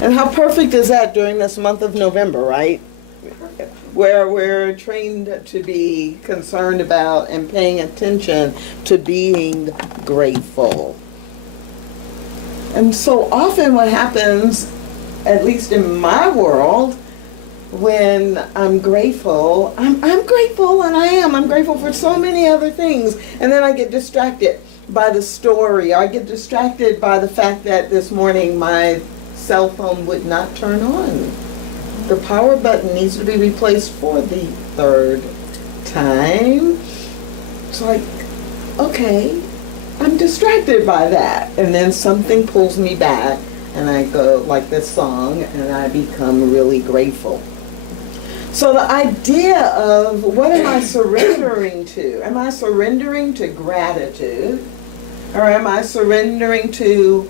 And how perfect is that during this month of November, right? Where we're trained to be concerned about and paying attention to being grateful. And so often what happens, at least in my world, when I'm grateful, I'm grateful, and I'm grateful for so many other things, and then I get distracted by the story. I get distracted by the fact that this morning my cell phone would not turn on. The power button needs to be replaced for the third time. It's like, okay, I'm distracted by that. And then something pulls me back, and I go, like this song, and I become really grateful. So the idea of what am I surrendering to? Am I surrendering to gratitude? Or am I surrendering to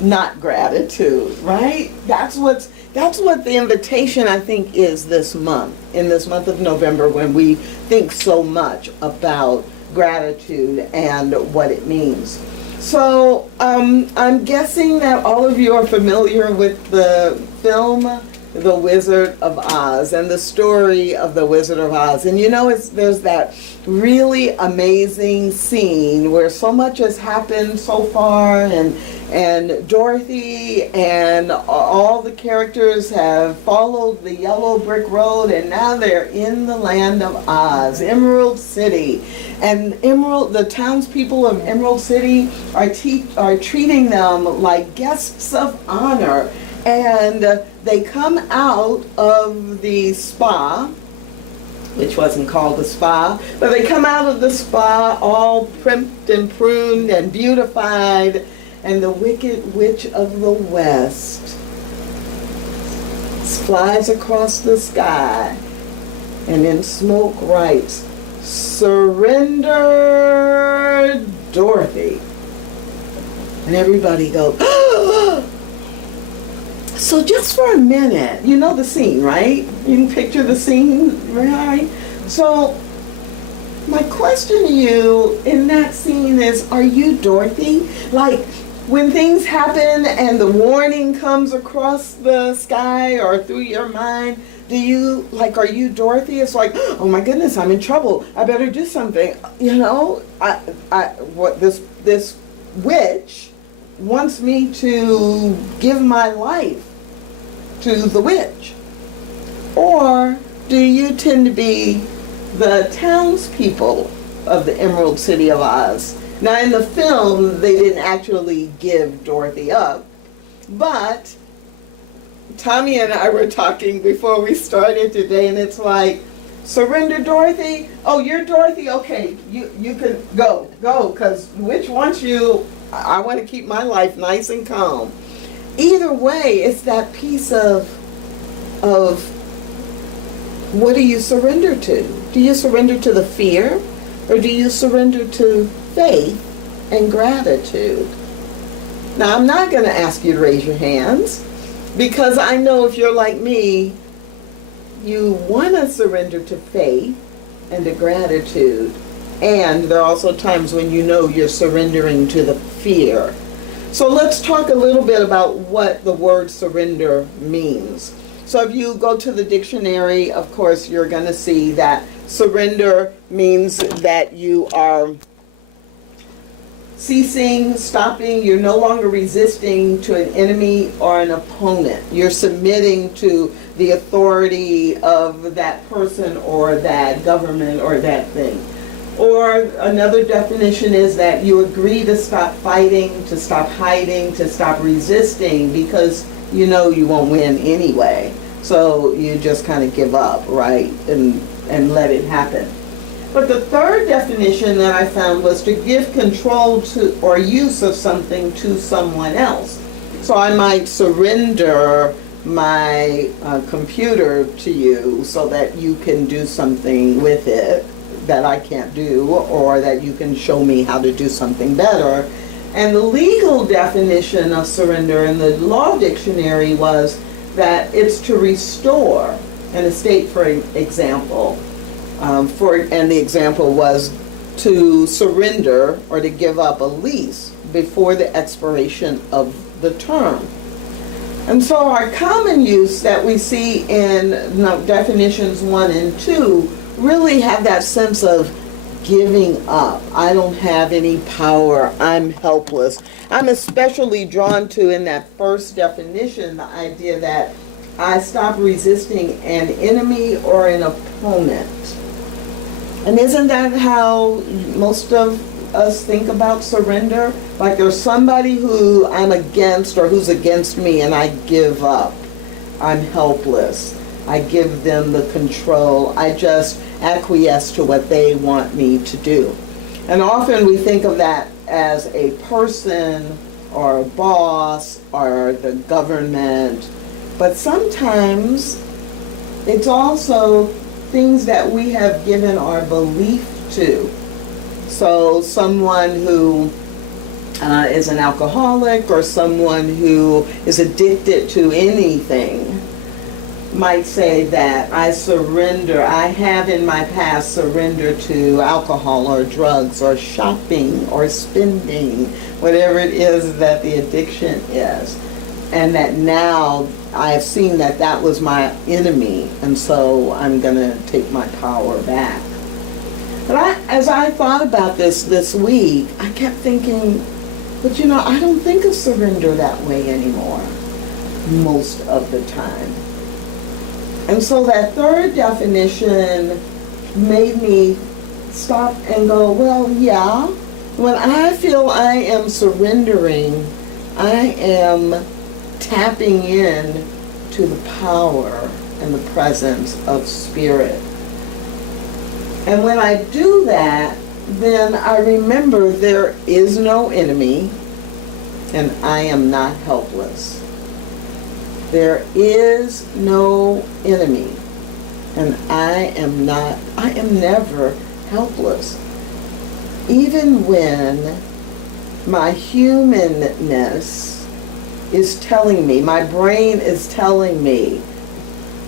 not gratitude, right? That's what the invitation, I think, is this month, in this month of November, when we think so much about gratitude and what it means. So I'm guessing that all of you are familiar with the film The Wizard of Oz and the story of the Wizard of Oz. And you know, there's that really amazing scene where so much has happened so far, and Dorothy and all the characters have followed the yellow brick road, and now they're in the land of Oz, Emerald City. And the townspeople of Emerald City are treating them like guests of honor. And they come out of the spa, which wasn't called a spa, but they come out of the spa all primped and pruned and beautified, and the Wicked Witch of the West flies across the sky and in smoke writes, "Surrender, Dorothy." And everybody goes, "Ah!" So just for a minute, you know the scene, right? You can picture the scene, right? So my question to you in that scene is, are you Dorothy? Like, when things happen and the warning comes across the sky or through your mind, are you Dorothy? It's like, oh my goodness, I'm in trouble. I better do something. You know, this witch wants me to give my life to the witch. Or do you tend to be the townspeople of the Emerald City of Oz? Now in the film, they didn't actually give Dorothy up, but Tommy and I were talking before we started today, and it's like, surrender, Dorothy? Oh, you're Dorothy? Okay, you can go, because witch wants you. I want to keep my life nice and calm. Either way, it's that piece of what do you surrender to? Do you surrender to the fear, or do you surrender to faith and gratitude? Now, I'm not going to ask you to raise your hands, because I know if you're like me, you want to surrender to faith and to gratitude, and there are also times when you know you're surrendering to the fear. So let's talk a little bit about what the word surrender means. So if you go to the dictionary, of course, you're going to see that surrender means that you are ceasing, stopping, you're no longer resisting to an enemy or an opponent. You're submitting to the authority of that person or that government or that thing. Or another definition is that you agree to stop fighting, to stop hiding, to stop resisting, because you know you won't win anyway. So you just kind of give up, right, and let it happen. But the third definition that I found was to give control to or use of something to someone else. So I might surrender my computer to you so that you can do something with it that I can't do, or that you can show me how to do something better. And the legal definition of surrender in the law dictionary was that it's to restore an estate, for example. And the example was to surrender or to give up a lease before the expiration of the term. And so our common use that we see in definitions 1 and 2 really have that sense of giving up. I don't have any power. I'm helpless. I'm especially drawn to, in that first definition, the idea that I stop resisting an enemy or an opponent. And isn't that how most of us think about surrender? Like there's somebody who I'm against or who's against me, and I give up. I'm helpless. I give them the control. I just acquiesce to what they want me to do. And often we think of that as a person or a boss or the government. But sometimes it's also things that we have given our belief to. So someone who is an alcoholic or someone who is addicted to anything might say that I have in my past surrendered to alcohol or drugs or shopping or spending, whatever it is that the addiction is. And that now I have seen that that was my enemy, and so I'm going to take my power back. But as I thought about this week, I kept thinking, but I don't think of surrender that way anymore, most of the time. And so that third definition made me stop and go, well, yeah, when I feel I am surrendering, I am tapping in to the power and the presence of Spirit. And when I do that, then I remember there is no enemy and I am not helpless. There is no enemy, and I am never helpless. Even when my humanness is telling me, my brain is telling me,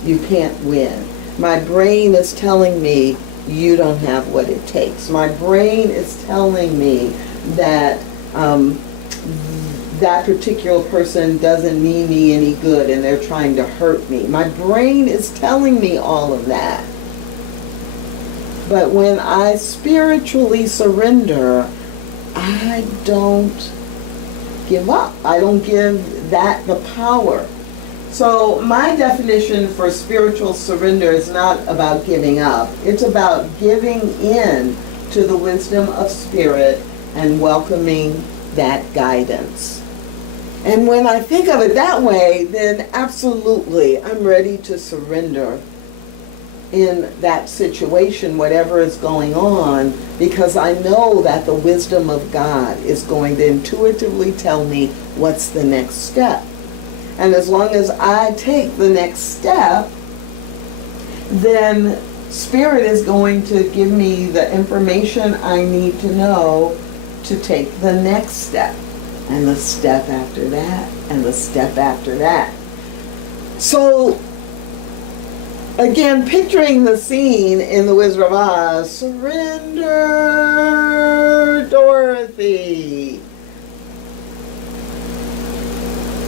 you can't win. My brain is telling me, you don't have what it takes. My brain is telling me that that particular person doesn't mean me any good and they're trying to hurt me. My brain is telling me all of that. But when I spiritually surrender, I don't give up. I don't give that the power. So my definition for spiritual surrender is not about giving up. It's about giving in to the wisdom of Spirit and welcoming that guidance. And when I think of it that way, then absolutely I'm ready to surrender in that situation, whatever is going on, because I know that the wisdom of God is going to intuitively tell me what's the next step. And as long as I take the next step, then Spirit is going to give me the information I need to know to take the next step, and the step after that, and the step after that. So, again, picturing the scene in The Wizard of Oz, surrender, Dorothy.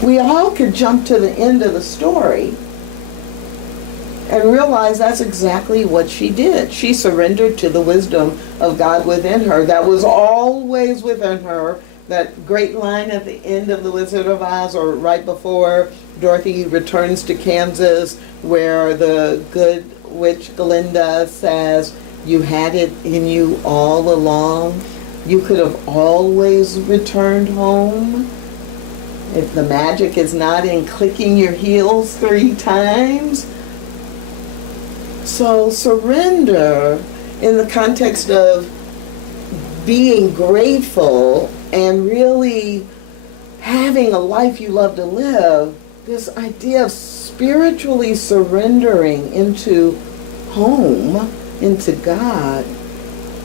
We all could jump to the end of the story and realize that's exactly what she did. She surrendered to the wisdom of God within her that was always within her. That great line at the end of The Wizard of Oz, or right before Dorothy returns to Kansas, where the good witch Glinda says, you had it in you all along. You could have always returned home. If the magic is not in clicking your heels 3 times. So surrender in the context of being grateful and really having a life you love to live, this idea of spiritually surrendering into home, into God,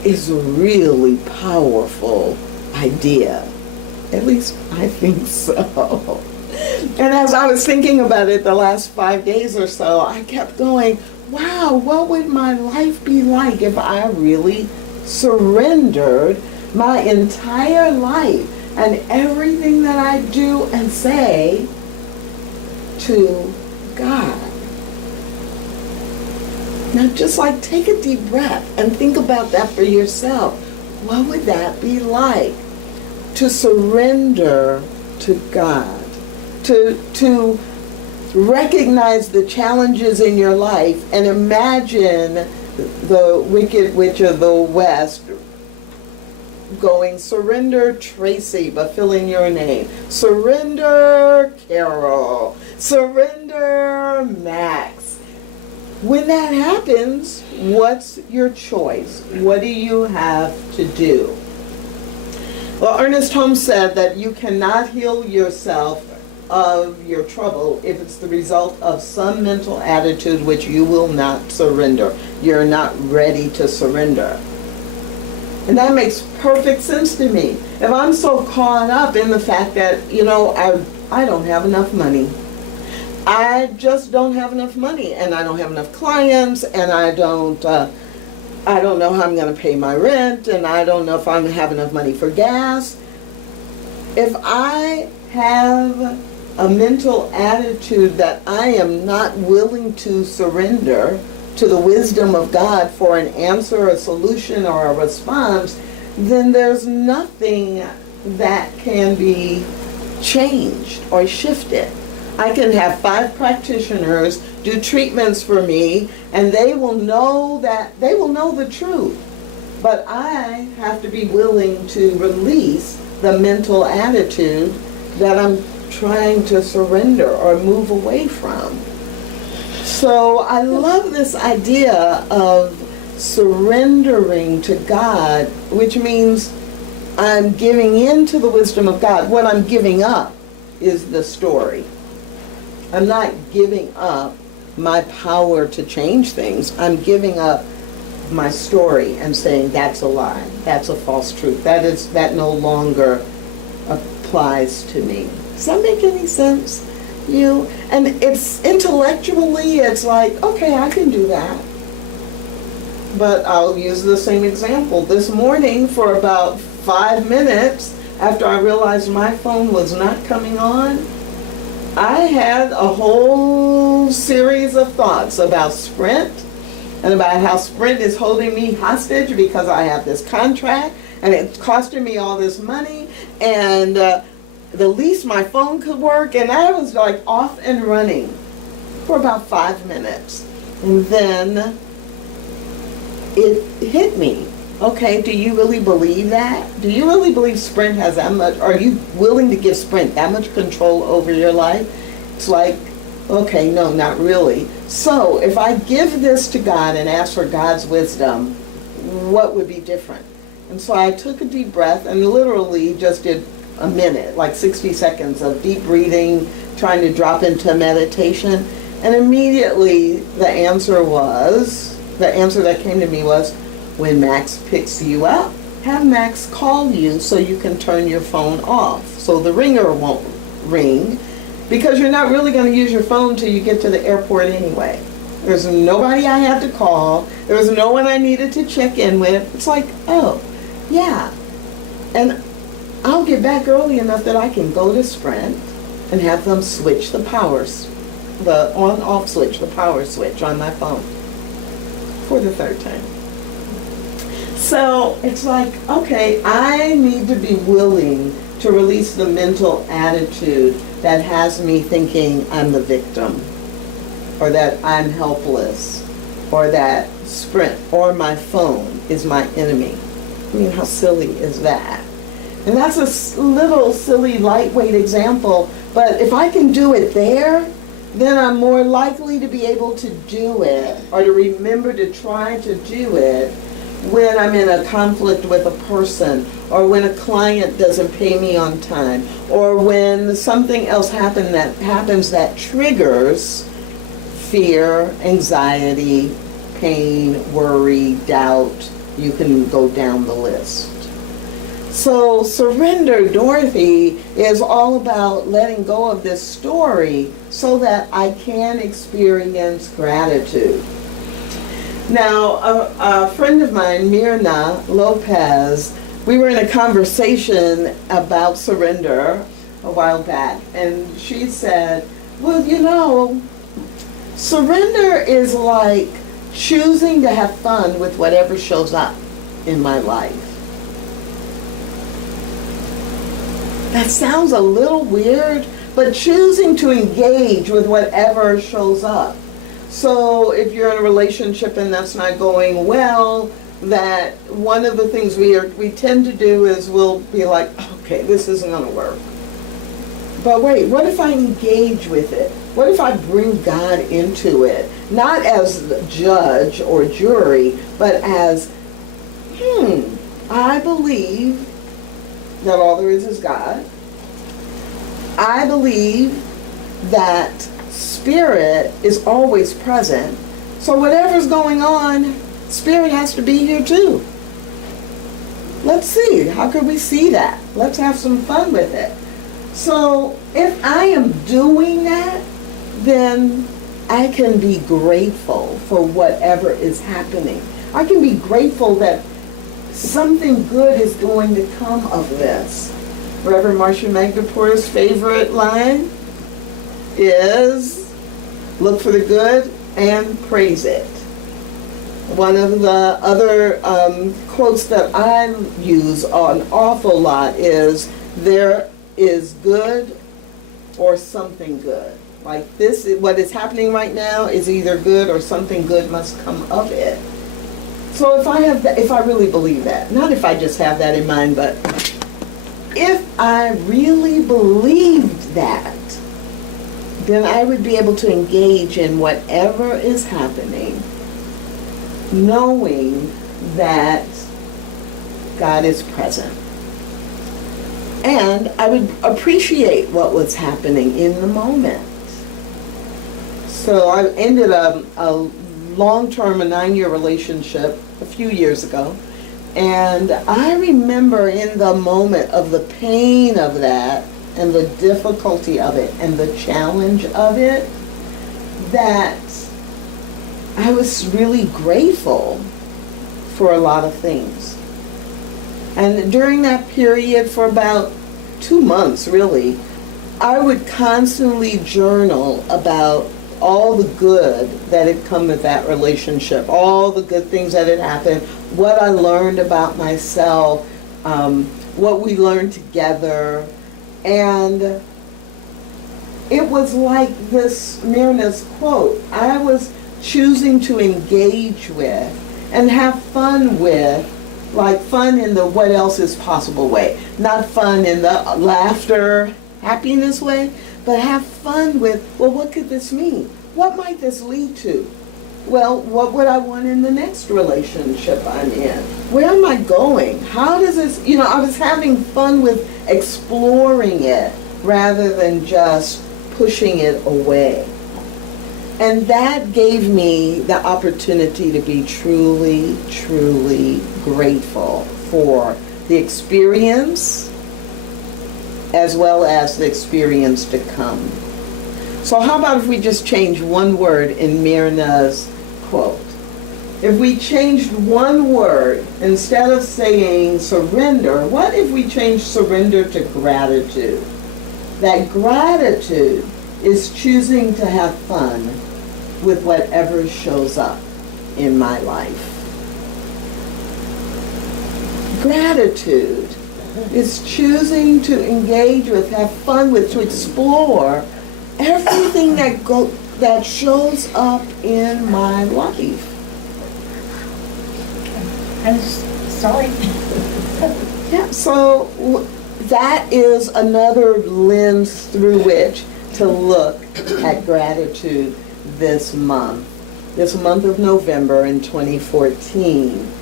is a really powerful idea. At least I think so. And as I was thinking about it the last 5 days or so, I kept going, wow, what would my life be like if I really surrendered my entire life and everything that I do and say to God. Now just like take a deep breath and think about that for yourself. What would that be like? To surrender to God. To recognize the challenges in your life and imagine the Wicked Witch of the West going, surrender Tracy, but fill in your name. Surrender Carol. Surrender Max. When that happens, what's your choice? What do you have to do? Well, Ernest Holmes said that you cannot heal yourself of your trouble if it's the result of some mental attitude which you will not surrender. You're not ready to surrender. And that makes perfect sense to me. If I'm so caught up in the fact that, I don't have enough money. I just don't have enough money, and I don't have enough clients, and I don't know how I'm going to pay my rent, and I don't know if I'm going to have enough money for gas. If I have a mental attitude that I am not willing to surrender to the wisdom of God for an answer, a solution, or a response, then there's nothing that can be changed or shifted. I can have 5 practitioners do treatments for me, and they will know the truth. But I have to be willing to release the mental attitude that I'm trying to surrender or move away from. So I love this idea of surrendering to God, which means I'm giving in to the wisdom of God. What I'm giving up is the story. I'm not giving up my power to change things. I'm giving up my story and saying that's a lie, that's a false truth, that no longer applies to me. Does that make any sense? And it's intellectually, it's like, okay, I can do that. But I'll use the same example. This morning, for about 5 minutes, after I realized my phone was not coming on, I had a whole series of thoughts about Sprint and about how Sprint is holding me hostage because I have this contract and it's costing me all this money, and the least my phone could work, and I was like off and running for about 5 minutes. And then it hit me. Okay, do you really believe that? Do you really believe Sprint has that much? Are you willing to give Sprint that much control over your life? It's like, okay, no, not really. So if I give this to God and ask for God's wisdom, what would be different? And so I took a deep breath and literally just did a minute, like 60 seconds of deep breathing, trying to drop into meditation. And immediately the answer that came to me was, when Max picks you up, have Max call you so you can turn your phone off, so the ringer won't ring, because you're not really going to use your phone till you get to the airport anyway. There's nobody I had to call. There was no one I needed to check in with. It's like, oh, yeah. And I'll get back early enough that I can go to Sprint and have them switch the on-off switch, the power switch on my phone for the 3rd time. So it's like, okay, I need to be willing to release the mental attitude that has me thinking I'm the victim, or that I'm helpless, or that Sprint or my phone is my enemy. I mean, how silly is that? And that's a little silly, lightweight example, but if I can do it there, then I'm more likely to be able to do it, or to remember to try to do it, when I'm in a conflict with a person, or when a client doesn't pay me on time, or when something else happens that triggers fear, anxiety, pain, worry, doubt. You can go down the list. So Surrender, Dorothy, is all about letting go of this story so that I can experience gratitude. Now, a friend of mine, Myrna Lopez, we were in a conversation about surrender a while back, and she said, Well, surrender is like choosing to have fun with whatever shows up in my life. That sounds a little weird, but choosing to engage with whatever shows up. So if you're in a relationship and that's not going well, that one of the things we tend to do is we'll be like, okay, this isn't going to work. But wait, what if I engage with it? What if I bring God into it? Not as the judge or jury, but as, I believe that all there is God. I believe that Spirit is always present. So whatever's going on, Spirit has to be here too. Let's see, how could we see that? Let's have some fun with it. So if I am doing that, then I can be grateful for whatever is happening. I can be grateful that something good is going to come of this. Reverend Marcia Magdapor's favorite line is, look for the good and praise it. One of the other quotes that I use an awful lot is, there is good or something good. Like this, what is happening right now is either good or something good must come of it. So if I really believe that, not if I just have that in mind, but if I really believed that, then I would be able to engage in whatever is happening, knowing that God is present. And I would appreciate what was happening in the moment. So I ended a long-term, a 9-year relationship a few years ago. And I remember in the moment of the pain of that and the difficulty of it and the challenge of it, that I was really grateful for a lot of things. And during that period, for about 2 months really, I would constantly journal about all the good that had come with that relationship, all the good things that had happened, what I learned about myself, what we learned together. And it was like this Myrna's quote, I was choosing to engage with and have fun with, like fun in the what else is possible way, not fun in the laughter, happiness way, but have fun with, well, what could this mean? What might this lead to? Well, what would I want in the next relationship I'm in? Where am I going? How does this, I was having fun with exploring it rather than just pushing it away. And that gave me the opportunity to be truly, truly grateful for the experience as well as the experience to come. So how about if we just change one word in Myrna's quote? If we changed one word, instead of saying surrender, what if we changed surrender to gratitude? That gratitude is choosing to have fun with whatever shows up in my life. Gratitude is choosing to engage with, have fun with, to explore everything that shows up in my life. I'm sorry. Yeah, so that is another lens through which to look at gratitude this month of November in 2014,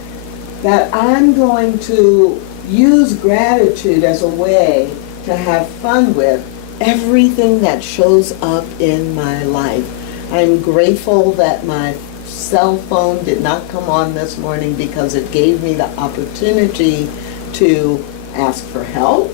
that I'm going to use gratitude as a way to have fun with everything that shows up in my life. I'm grateful that my cell phone did not come on this morning because it gave me the opportunity to ask for help.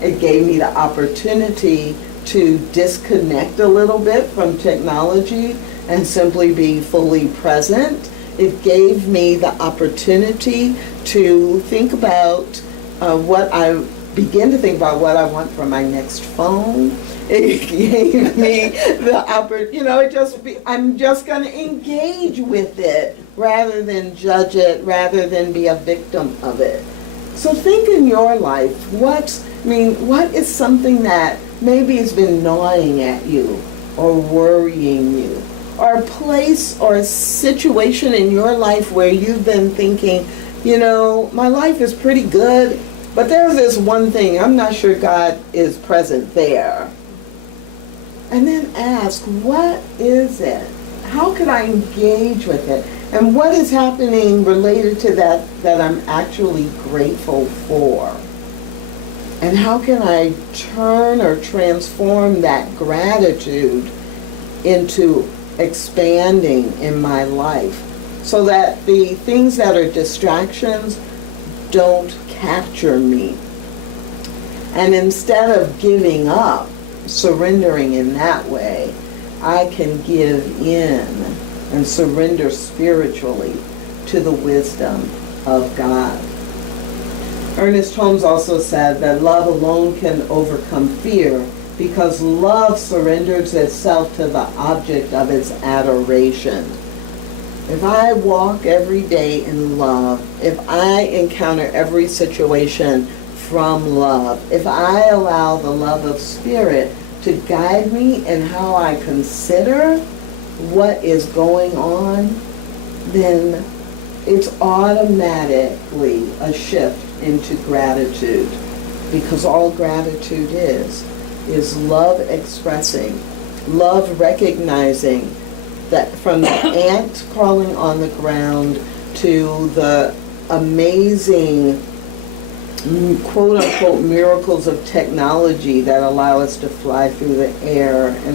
It gave me the opportunity to disconnect a little bit from technology and simply be fully present. It gave me the opportunity to think about what I begin to think about what I want for my next phone. It gave me the opportunity, I'm just going to engage with it rather than judge it, rather than be a victim of it. So think in your life, what is something that maybe has been gnawing at you or worrying you? Or a place or a situation in your life where you've been thinking, my life is pretty good, but there's this one thing, I'm not sure God is present there. And then ask, what is it? How can I engage with it? And what is happening related to that I'm actually grateful for? And how can I turn or transform that gratitude into expanding in my life so that the things that are distractions don't capture me? And instead of giving up, surrendering in that way, I can give in and surrender spiritually to the wisdom of God. Ernest Holmes also said that love alone can overcome fear because love surrenders itself to the object of its adoration. If I walk every day in love, if I encounter every situation from love, if I allow the love of Spirit to guide me in how I consider what is going on, then it's automatically a shift into gratitude. Because all gratitude is love expressing, love recognizing that from the ant crawling on the ground to the amazing quote-unquote miracles of technology that allow us to fly through the air and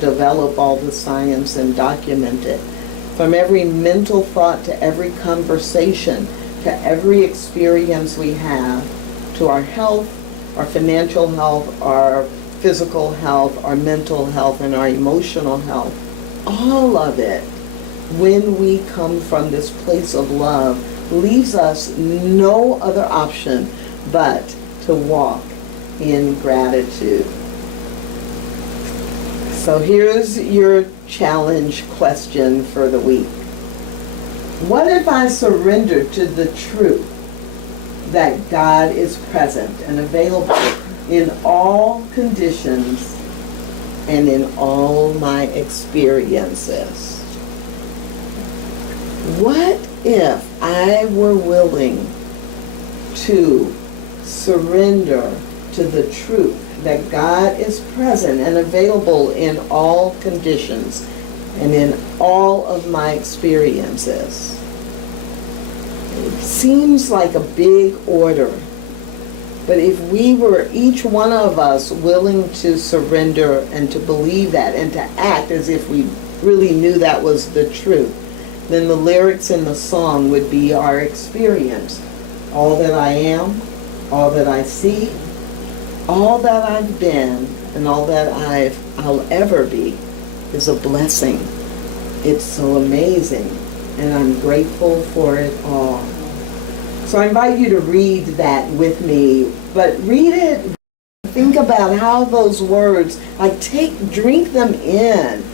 develop all the science and document it. From every mental thought to every conversation to every experience we have, to our health, our financial health, our physical health, our mental health, and our emotional health, all of it, when we come from this place of love, leaves us no other option but to walk in gratitude. So here's your challenge question for the week. What if I surrendered to the truth that God is present and available in all conditions and in all my experiences? What if I were willing to surrender to the truth that God is present and available in all conditions and in all of my experiences? It seems like a big order, but if we were, each one of us, willing to surrender and to believe that and to act as if we really knew that was the truth, then the lyrics in the song would be our experience. All that I am, all that I see, all that I've been, and all that I'll ever be is a blessing. It's so amazing, and I'm grateful for it all. So I invite you to read that with me, but read it, think about how those words, drink them in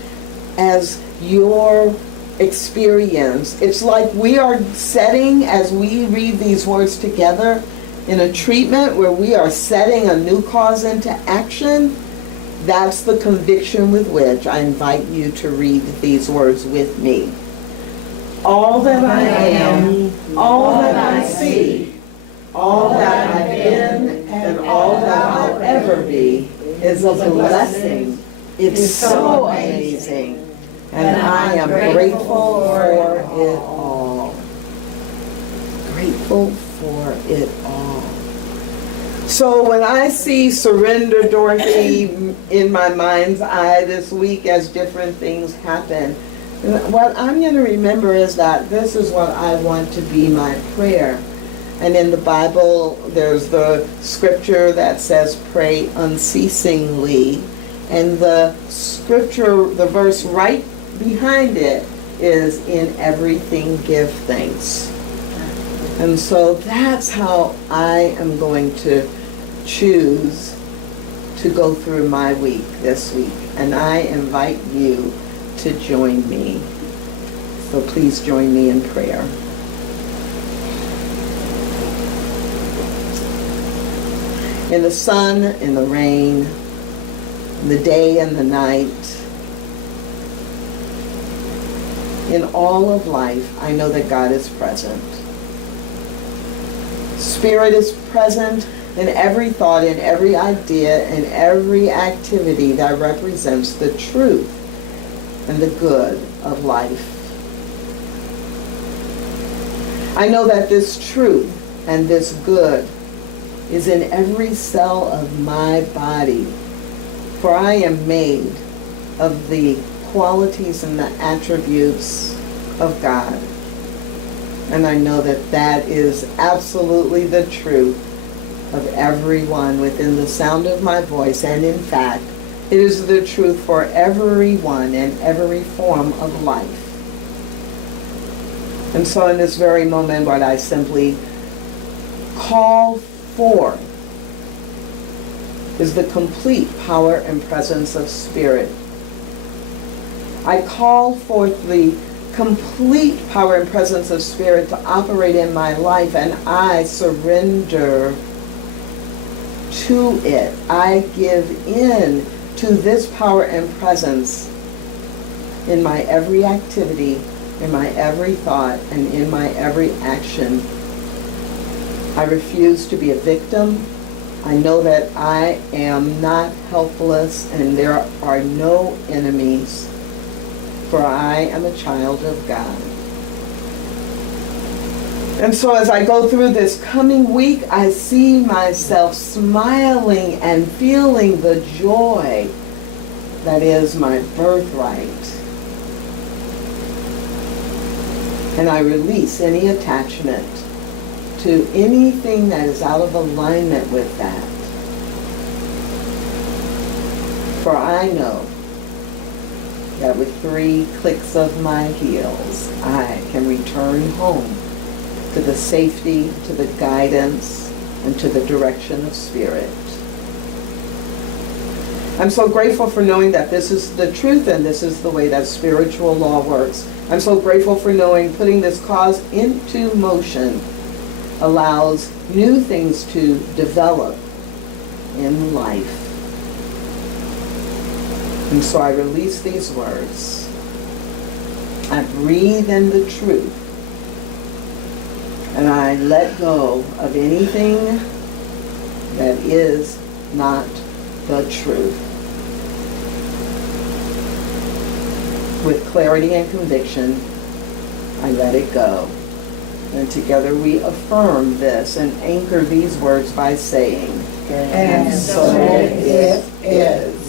as your experience. It's like we are setting, as we read these words together, in a treatment where we are setting a new cause into action. That's the conviction with which I invite you to read these words with me. All that I am, all that I see, all that I've been, and all that I'll ever be is a blessing. It's so amazing. And I am grateful for it all. Grateful for it all. So when I see Surrender Dorothy in my mind's eye this week as different things happen, what I'm going to remember is that this is what I want to be my prayer. And in the Bible, there's the scripture that says, pray unceasingly. And the scripture, the verse right behind it is, in everything give thanks. And so that's how I am going to choose to go through my week this week. And I invite you to join me. So please join me in prayer. In the sun, in the rain, in the day and the night, in all of life, I know that God is present. Spirit is present in every thought, in every idea, in every activity that represents the truth and the good of life. I know that this truth and this good is in every cell of my body, for I am made of the qualities and the attributes of God. And I know that that is absolutely the truth of everyone within the sound of my voice. And in fact, it is the truth for everyone in every form of life. And so in this very moment, what I simply call forth is the complete power and presence of Spirit. I call forth the complete power and presence of Spirit to operate in my life, and I surrender to it. I give in to this power and presence in my every activity, in my every thought, and in my every action. I refuse to be a victim. I know that I am not helpless and there are no enemies, for I am a child of God. And so as I go through this coming week, I see myself smiling and feeling the joy that is my birthright. And I release any attachment to anything that is out of alignment with that. For I know that with 3 clicks of my heels, I can return home to the safety, to the guidance, and to the direction of Spirit. I'm so grateful for knowing that this is the truth and this is the way that spiritual law works. I'm so grateful for knowing putting this cause into motion allows new things to develop in life. And so I release these words. I breathe in the truth. And I let go of anything that is not the truth. With clarity and conviction, I let it go. And together we affirm this and anchor these words by saying, And so it is.